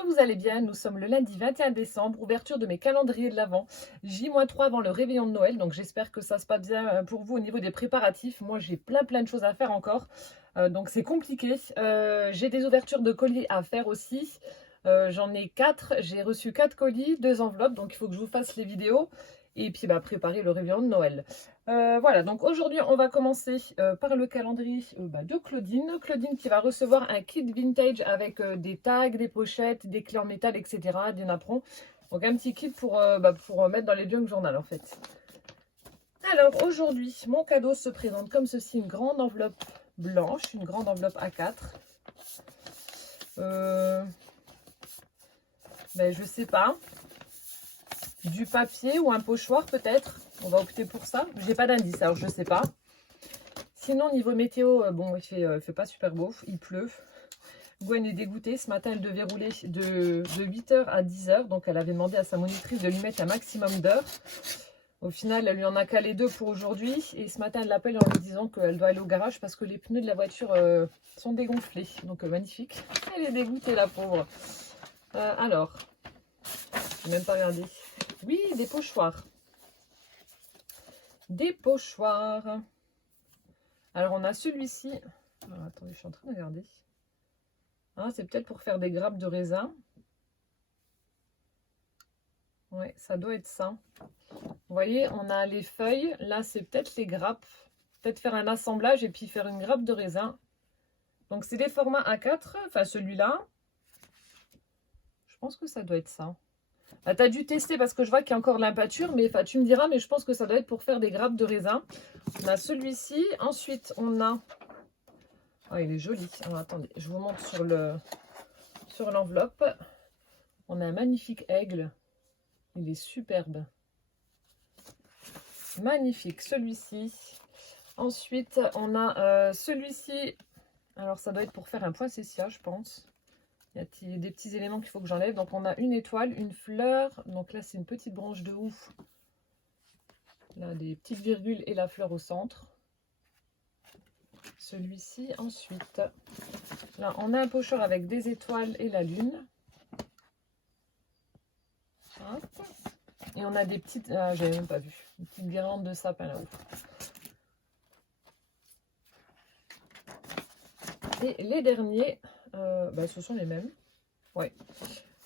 que vous allez bien. Nous sommes le lundi 21 décembre, ouverture de mes calendriers de l'Avent. J-3 avant le réveillon de Noël, donc j'espère que ça se passe bien pour vous au niveau des préparatifs. Moi, j'ai plein de choses à faire encore, donc c'est compliqué. J'ai des ouvertures de colis à faire aussi. J'en ai 4, j'ai reçu 4 colis, 2 enveloppes, donc il faut que je vous fasse les vidéos. Et puis préparer le réveillon de Noël. Voilà, donc aujourd'hui on va commencer par le calendrier de Claudine. Claudine qui va recevoir un kit vintage avec des tags, des pochettes, des clés en métal, etc. Des napperons. Donc un petit kit pour mettre dans les junk journal en fait. Alors aujourd'hui, mon cadeau se présente comme ceci, une grande enveloppe blanche, une grande enveloppe A4. Je sais pas. Du papier ou un pochoir peut-être. On va opter pour ça. J'ai pas d'indice, alors je sais pas. Sinon, niveau météo, bon, il fait pas super beau. Il pleut. Gwen est dégoûtée. Ce matin, elle devait rouler de 8h à 10h. Donc, elle avait demandé à sa monitrice de lui mettre un maximum d'heures. Au final, elle lui en a calé 2 pour aujourd'hui. Et ce matin, elle l'appelle en lui disant qu'elle doit aller au garage parce que les pneus de la voiture sont dégonflés. Donc, magnifique. Elle est dégoûtée, la pauvre. Alors, je n'ai même pas regardé. Oui, des pochoirs. Des pochoirs. Alors, on a celui-ci. Attendez, je suis en train de regarder. Ah, c'est peut-être pour faire des grappes de raisin. Ouais, ça doit être ça. Vous voyez, on a les feuilles. Là, c'est peut-être les grappes. Peut-être faire un assemblage et puis faire une grappe de raisin. Donc, c'est des formats A4. Enfin, celui-là. Je pense que ça doit être ça. Ah, tu as dû tester parce que je vois qu'il y a encore de l'impâture. Mais tu me diras, mais je pense que ça doit être pour faire des grappes de raisin. On a celui-ci. Ensuite, on a... Ah, il est joli. Alors, attendez, je vous montre sur l'enveloppe. On a un magnifique aigle. Il est superbe. Magnifique, celui-ci. Ensuite, on a celui-ci. Alors, ça doit être pour faire un poinsettia, je pense. Il y a des petits éléments qu'il faut que j'enlève. Donc, on a une étoile, une fleur. Donc là, c'est une petite branche de ouf. Là, des petites virgules et la fleur au centre. Celui-ci, ensuite. Là, on a un pochoir avec des étoiles et la lune. Hop. Et on a des petites... Ah, j'avais même pas vu. Une petite guirlande de sapin là-haut. Et les derniers, ce sont les mêmes. Ouais,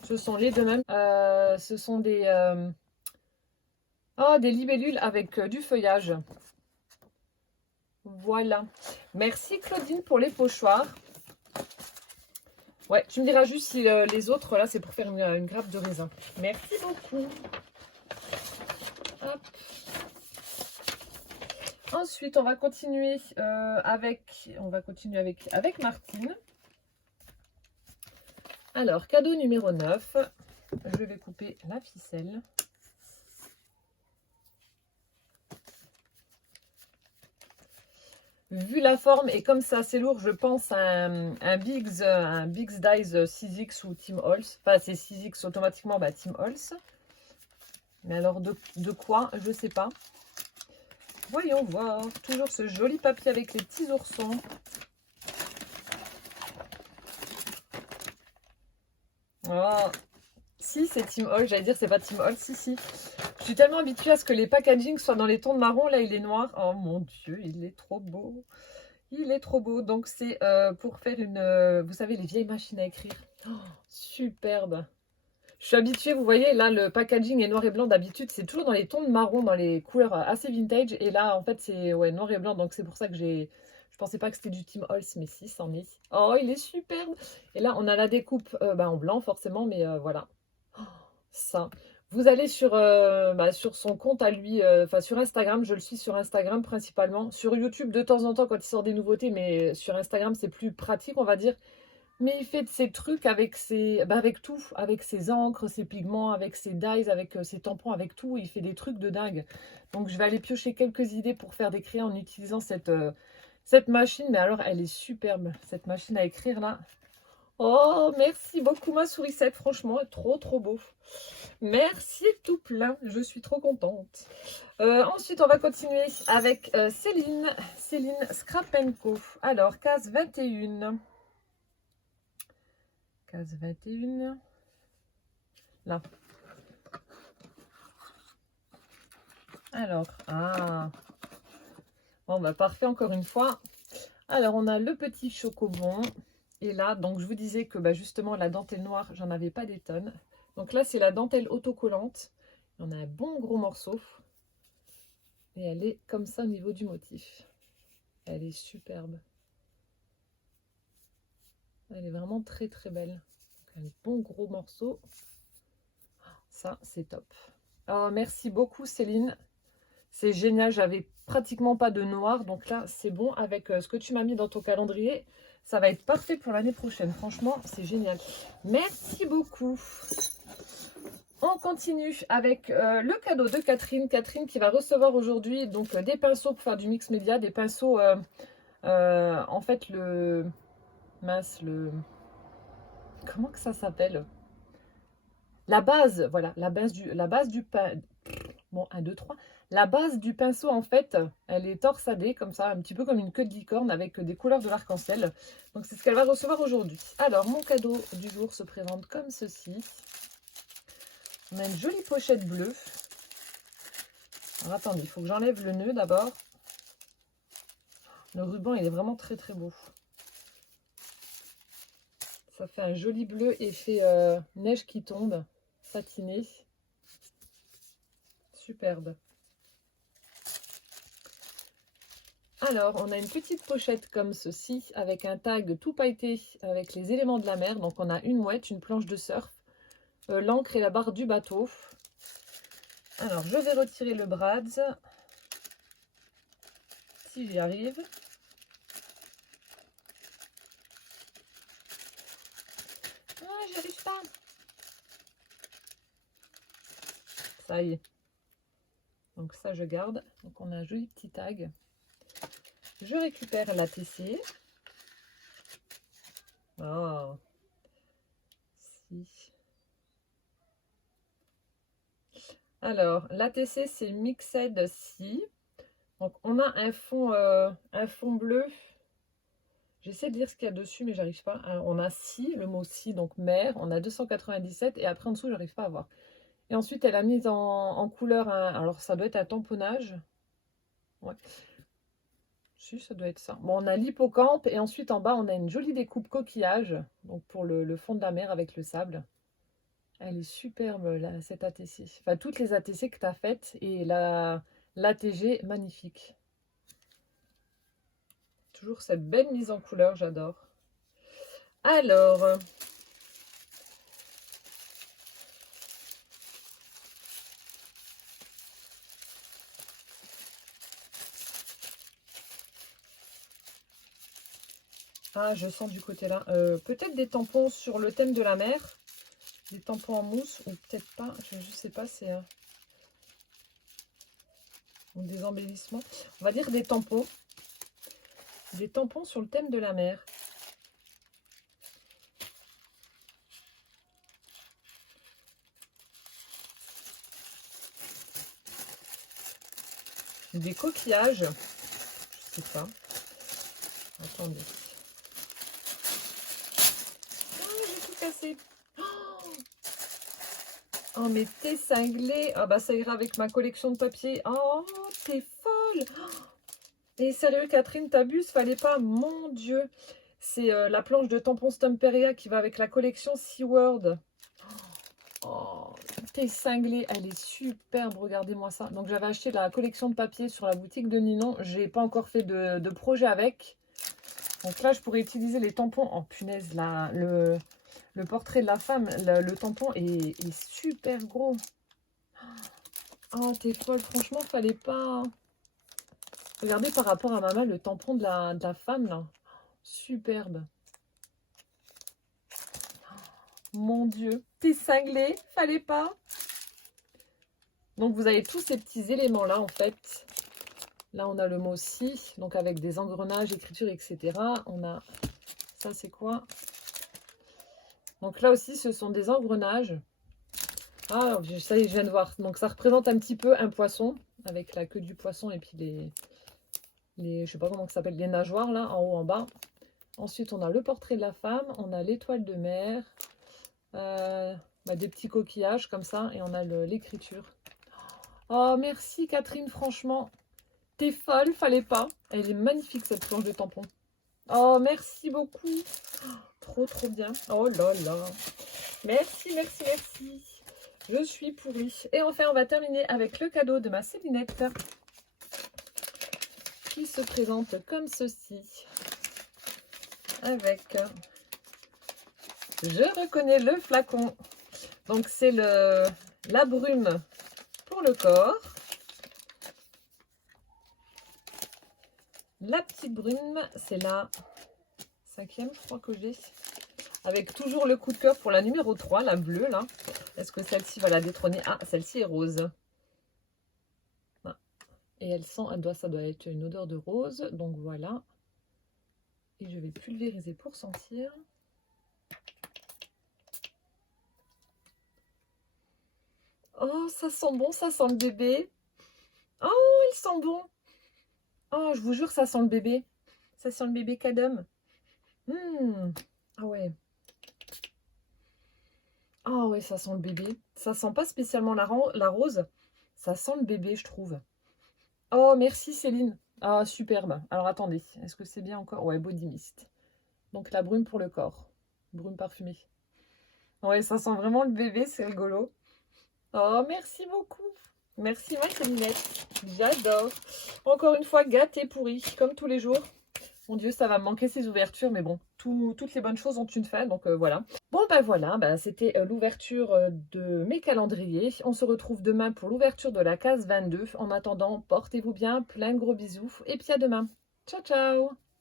ce sont les deux mêmes. Ce sont des libellules avec du feuillage. Voilà. Merci Claudine pour les pochoirs. Ouais, tu me diras juste si les autres, là, c'est pour faire une grappe de raisin. Merci beaucoup. Hop. Ensuite, on va continuer avec Martine. Alors, cadeau numéro 9. Je vais couper la ficelle. Vu la forme et comme c'est assez lourd, je pense à un Biggs Dies 6X ou Tim Holtz. Enfin, c'est 6X automatiquement, Tim Holtz. Mais alors, de quoi? Je ne sais pas. Voyons voir. Toujours ce joli papier avec les petits oursons. Oh, si, c'est Tim Holtz. J'allais dire, c'est pas Tim Holtz. Si. Je suis tellement habituée à ce que les packaging soient dans les tons de marron. Là, il est noir. Oh mon Dieu, il est trop beau. Il est trop beau. Donc, c'est pour faire vous savez, les vieilles machines à écrire. Oh, superbe. Je suis habituée, vous voyez, là, le packaging est noir et blanc. D'habitude, c'est toujours dans les tons de marron, dans les couleurs assez vintage. Et là, en fait, c'est noir et blanc. Donc, c'est pour ça que je pensais pas que c'était du Tim Holtz, mais si, c'en est. Oh, il est superbe. Et là, on a la découpe en blanc, forcément, mais voilà. Oh, ça. Vous allez sur son compte à lui, sur Instagram. Je le suis sur Instagram principalement. Sur YouTube, de temps en temps, quand il sort des nouveautés, mais sur Instagram, c'est plus pratique, on va dire. Mais il fait de ses trucs avec avec tout, avec ses encres, ses pigments, avec ses dyes, avec ses tampons, avec tout. Il fait des trucs de dingue. Donc je vais aller piocher quelques idées pour faire des crayons en utilisant cette machine. Mais alors, elle est superbe, cette machine à écrire là. Oh, merci beaucoup ma sourisette, franchement, trop beau. Merci tout plein, je suis trop contente. Ensuite, on va continuer avec Céline Scrap Co. Alors, case 21. Case 21. Là. Alors, bon, bah parfait encore une fois. Alors, on a le petit chocobon. Et là, donc je vous disais que bah, justement, la dentelle noire, j'en avais pas des tonnes. Donc là, c'est la dentelle autocollante. On a un bon gros morceau. Et elle est comme ça au niveau du motif. Elle est superbe. Elle est vraiment très très belle. Donc, un bon gros morceau. Ça, c'est top. Oh, merci beaucoup Céline. C'est génial, j'avais pratiquement pas de noir. Donc là, c'est bon avec ce que tu m'as mis dans ton calendrier. Ça va être parfait pour l'année prochaine. Franchement, c'est génial. Merci beaucoup. On continue avec le cadeau de Catherine. Catherine qui va recevoir aujourd'hui donc des pinceaux pour faire du mix média. Des pinceaux, en fait, comment que ça s'appelle? La base, voilà, la base du pain. Bon, 1, 2, 3. La base du pinceau, en fait, elle est torsadée, comme ça, un petit peu comme une queue de licorne, avec des couleurs de l'arc-en-ciel. Donc, c'est ce qu'elle va recevoir aujourd'hui. Alors, mon cadeau du jour se présente comme ceci. On a une jolie pochette bleue. Alors, attendez, il faut que j'enlève le nœud d'abord. Le ruban, il est vraiment très, très beau. Ça fait un joli bleu effet neige qui tombe, satiné. Superbe. Alors, on a une petite pochette comme ceci, avec un tag tout pailleté avec les éléments de la mer. Donc, on a une mouette, une planche de surf, l'encre et la barre du bateau. Alors, je vais retirer le brads, si j'y arrive. Ah, j'y arrive pas. Ça y est. Donc, ça, je garde. Donc, on a un joli petit tag. Je récupère la TC. Oh. Si. Alors, l'ATC, c'est Mixed Si. Donc, on a un fond bleu. J'essaie de lire ce qu'il y a dessus, mais j'arrive pas. Alors, on a Si, le mot Si, donc mer. On a 297 et après en dessous, j'arrive pas à voir. Et ensuite, elle a mis en couleur alors, ça doit être un tamponnage. Ouais. Si, ça doit être ça. Bon, on a l'hippocampe et ensuite en bas, on a une jolie découpe coquillage. Donc, pour le fond de la mer avec le sable. Elle est superbe, là, cette ATC. Enfin, toutes les ATC que tu as faites et l'ATG, magnifique. Toujours cette belle mise en couleur, j'adore. Alors, je sens du côté là. Peut-être des tampons sur le thème de la mer. Des tampons en mousse ou peut-être pas. Je ne sais pas, c'est des embellissements. On va dire des tampons. Des tampons sur le thème de la mer. Des coquillages. Je sais pas. Attendez. J'ai tout cassé. Oh, mais t'es cinglé. Ah bah ça ira avec ma collection de papier. Oh, t'es folle. Et sérieux, Catherine, t'abuses, fallait pas. Mon Dieu. C'est la planche de tampons Stumperia qui va avec la collection SeaWorld. Oh, t'es cinglé. Elle est superbe, regardez-moi ça. Donc j'avais acheté la collection de papier sur la boutique de Ninon. J'ai pas encore fait de projet avec. Donc là, je pourrais utiliser les tampons. Oh punaise, là, le portrait de la femme, le tampon est super gros. Oh, t'es folle. Franchement, fallait pas... Regardez par rapport à ma main, le tampon de la femme, là. Superbe. Mon Dieu. T'es cinglé. Fallait pas. Donc, vous avez tous ces petits éléments-là, en fait. Là, on a le mot si, donc avec des engrenages, écriture, etc. On a... Ça, c'est quoi? Donc là aussi, ce sont des engrenages. Ah, ça y est, je viens de voir. Donc, ça représente un petit peu un poisson, avec la queue du poisson et puis je sais pas comment ça s'appelle, les nageoires, là, en haut, en bas. Ensuite, on a le portrait de la femme, on a l'étoile de mer. des petits coquillages comme ça. Et on a l'écriture. Oh, merci Catherine, franchement. T'es folle, fallait pas. Elle est magnifique cette planche de tampon. Oh, merci beaucoup. Trop, trop bien. Oh là là. Merci, merci, merci. Je suis pourrie. Et enfin, on va terminer avec le cadeau de ma Célinette. Qui se présente comme ceci. Avec... Je reconnais le flacon. Donc, c'est la brume pour le corps. La petite brume, c'est la 5e, je crois que j'ai. Avec toujours le coup de cœur pour la numéro 3, la bleue, là. Est-ce que celle-ci va la détrôner? Ah, celle-ci est rose. Ah. Et elle sent, ça doit être une odeur de rose. Donc, voilà. Et je vais pulvériser pour sentir. Oh, ça sent bon, ça sent le bébé. Oh, il sent bon. Oh, je vous jure, ça sent le bébé. Ça sent le bébé Cadum. Ah ouais. Ah ouais, ça sent le bébé. Ça sent pas spécialement la rose. Ça sent le bébé, je trouve. Oh, merci Céline. Ah, superbe. Alors, attendez. Est-ce que c'est bien encore? Ouais, Body Mist. Donc, la brume pour le corps. Brume parfumée. Ouais, ça sent vraiment le bébé, c'est rigolo. Oh, merci beaucoup. Merci ma Célinette. J'adore. Encore une fois, gâté pourri, comme tous les jours. Mon Dieu, ça va me manquer ces ouvertures, mais bon, toutes les bonnes choses ont une fin, donc voilà. Bon, ben voilà, c'était l'ouverture de mes calendriers. On se retrouve demain pour l'ouverture de la case 22. En attendant, portez-vous bien, plein de gros bisous, et puis à demain. Ciao, ciao!